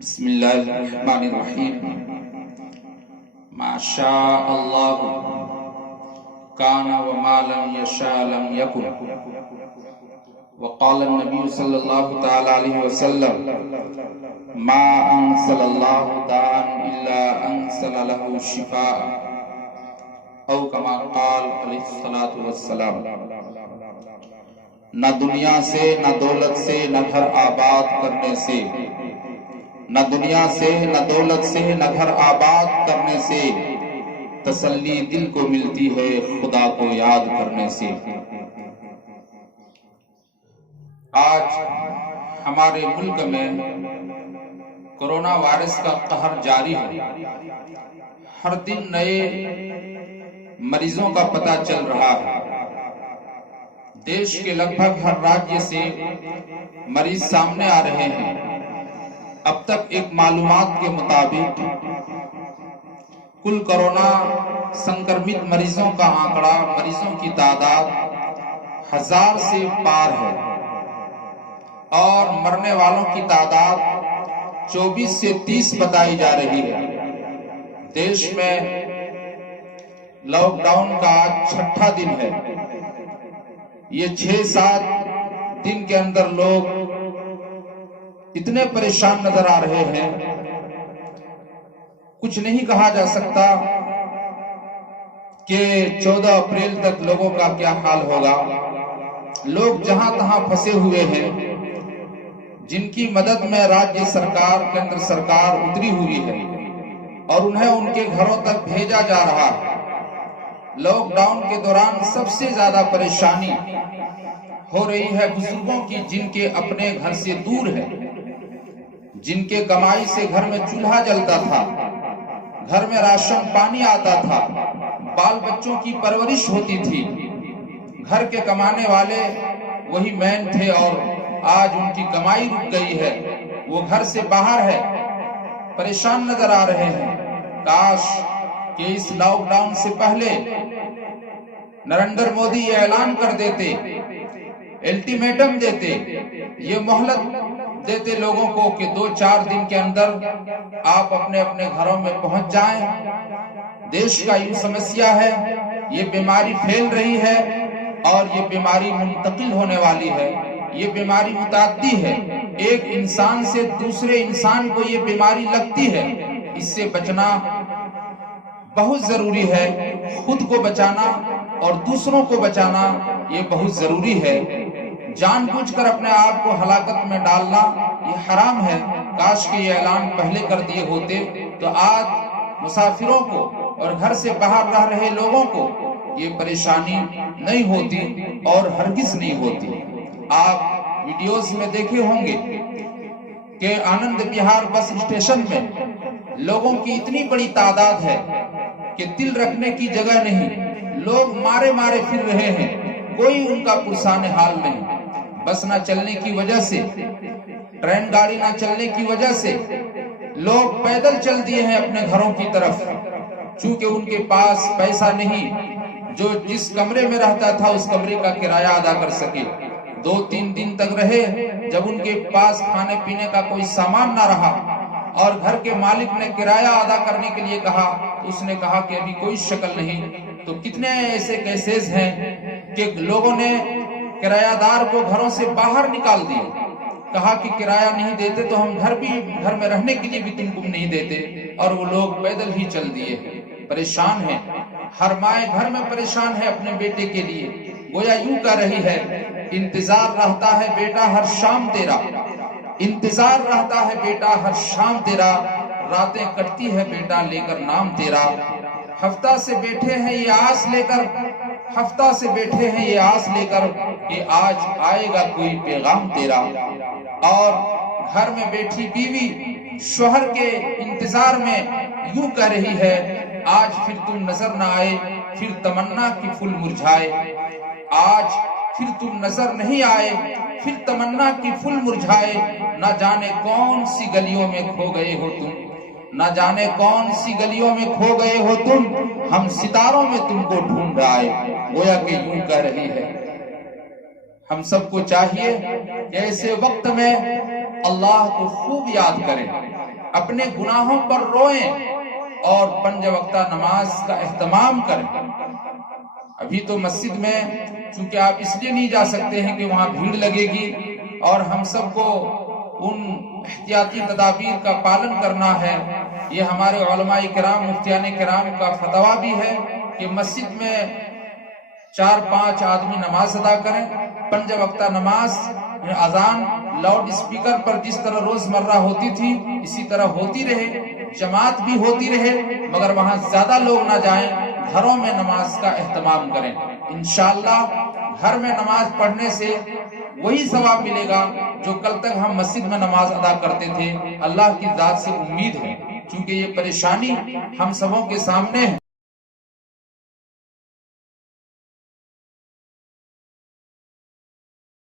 بسم اللہ الرحمن الرحیم ما شاء اللہ کان وما لم یشاء لم یکن وقال النبی صلی اللہ تعالی علیہ وسلم ما انزل اللہ داء الا انزل له شفاء او کما قال علیہ الصلوۃ والسلام۔ نہ دنیا سے نہ دولت سے نہ گھر آباد کرنے سے، نہ دنیا سے نہ دولت سے نہ گھر آباد کرنے سے تسلی دل کو ملتی ہے خدا کو یاد کرنے سے۔ آج ہمارے ملک میں کورونا وائرس کا قہر جاری ہے۔ ہر دن نئے مریضوں کا پتہ چل رہا ہے۔ دیش کے لگ بھگ ہر راجیہ سے مریض سامنے آ رہے ہیں۔ اب تک ایک معلومات کے مطابق کل کورونا سنکرمت مریضوں کا آنکڑا، مریضوں کی تعداد 1000 سے پار ہے اور مرنے والوں کی تعداد 24 سے 30 بتائی جا رہی ہے۔ دیش میں لاک ڈاؤن کا آج 6واں دن ہے۔ یہ 6-7 دن کے اندر لوگ اتنے پریشان نظر آ رہے ہیں، کچھ نہیں کہا جا سکتا کہ 14 اپریل تک لوگوں کا کیا حال ہوگا۔ لوگ جہاں تہاں پھنسے ہوئے ہیں، جن کی مدد میں راجیہ سرکار، کیندر سرکار اتری ہوئی ہے اور انہیں ان کے گھروں تک بھیجا جا رہا ہے۔ لاک ڈاؤن کے دوران سب سے زیادہ پریشانی ہو رہی ہے بزرگوں کی، جن کے اپنے گھر سے دور ہے، جن کے کمائی سے گھر میں چولہا جلتا تھا، گھر میں راشن پانی آتا تھا، بال بچوں کی پرورش ہوتی تھی۔ گھر کے کمانے والے وہی مین تھے اور آج ان کی کمائی رک گئی ہے، وہ گھر سے باہر ہے، پریشان نظر آ رہے ہیں۔ کاش کہ اس لاک ڈاؤن سے پہلے نریندر مودی یہ اعلان کر دیتے، الٹیمیٹم دیتے، یہ مہلت دیتے لوگوں کو کہ 2-4 دن کے اندر آپ اپنے اپنے گھروں میں پہنچ جائیں۔ دیش کا یہ سمسیا ہے، یہ بیماری پھیل رہی ہے اور یہ بیماری منتقل ہونے والی ہے، یہ بیماری متعدی ہے۔ ایک انسان سے دوسرے انسان کو یہ بیماری لگتی ہے۔ اس سے بچنا بہت ضروری ہے۔ خود کو بچانا اور دوسروں کو بچانا یہ بہت ضروری ہے۔ جان بوجھ کر اپنے آپ کو ہلاکت میں ڈالنا یہ حرام ہے۔ کاش کہ یہ اعلان پہلے کر دیے ہوتے تو آج مسافروں کو اور گھر سے باہر رہ رہے لوگوں کو یہ پریشانی نہیں ہوتی اور ہرگز نہیں ہوتی۔ آپ ویڈیوز میں دیکھے ہوں گے کہ آنند وہار بس اسٹیشن میں لوگوں کی اتنی بڑی تعداد ہے کہ دل رکھنے کی جگہ نہیں، لوگ مارے مارے پھر رہے ہیں، کوئی ان کا پرسان حال نہیں۔ بس نہ چلنے کی وجہ سے، ٹرین گاڑی نہ چلنے کی وجہ سے لوگ پیدل چل دیے ہیں اپنے گھروں کی طرف، چونکہ ان کے پاس پیسہ نہیں جو جس کمرے میں رہتا تھا اس کمرے کا کرایہ ادا کر سکے۔ 2-3 دن تک رہے، جب ان کے پاس کھانے پینے کا کوئی سامان نہ رہا اور گھر کے مالک نے کرایہ ادا کرنے کے لیے کہا تو اس نے کہا کہ ابھی کوئی شکل نہیں۔ تو کتنے ایسے کیسز ہیں کہ لوگوں نے کرایہ دار کو گھروں سے باہر نکال دیے، کہا کہ کرایہ نہیں دیتے تو ہم گھر میں رہنے کے لیے بھی تم کو نہیں دیتے، اور وہ لوگ پیدل ہی چل دیے۔ پریشان ہیں، ہر ماں گھر میں پریشان ہے اپنے بیٹے کے لیے، گویا یوں کہہ رہی ہے انتظار رہتا ہے بیٹا ہر شام تیرا، انتظار رہتا ہے بیٹا ہر شام تیرا، راتیں کٹتی ہے بیٹا لے کر نام تیرا۔ ہفتہ سے بیٹھے ہیں یہ آس لے کر، ہفتہ سے بیٹھے ہیں یہ آس لے کر کہ آج آئے گا کوئی پیغام تیرا۔ اور گھر میں بیٹھی بیوی شوہر کے انتظار میں یوں کہہ رہی ہے آج پھر تم نظر نہ آئے، پھر تمنا کی پھول مرجھائے، آج پھر تم نظر نہیں آئے، پھر تمنا کی پھول مرجھائے۔ نہ جانے کون سی گلیوں میں کھو گئے ہو تم، نہ جانے کون سی گلیوں میں کھو گئے ہو تم، ہم ستاروں میں تم کو ڈھونڈ آئے۔ گویا کہ یوں کہہ رہی ہے۔ ہم سب کو چاہیے کہ ایسے وقت میں اللہ کو خوب یاد کریں، اپنے گناہوں پر روئیں اور 5 وقتہ نماز کا اہتمام کریں۔ ابھی تو مسجد میں چونکہ آپ اس لیے نہیں جا سکتے ہیں کہ وہاں بھیڑ لگے گی، اور ہم سب کو ان احتیاطی تدابیر کا پالن کرنا ہے۔ یہ ہمارے علماء کرام، مفتیان کرام کا فتویٰ بھی ہے کہ مسجد میں 4-5 آدمی نماز ادا کریں۔ 5 وقتہ نماز اذان لاؤڈ اسپیکر پر جس طرح روزمرہ ہوتی تھی اسی طرح ہوتی رہے، جماعت بھی ہوتی رہے، مگر وہاں زیادہ لوگ نہ جائیں، گھروں میں نماز کا اہتمام کریں۔ انشاءاللہ گھر میں نماز پڑھنے سے وہی ثواب ملے گا جو کل تک ہم مسجد میں نماز ادا کرتے تھے۔ اللہ کی ذات سے امید ہے، چونکہ یہ پریشانی ہم سبوں کے سامنے ہے۔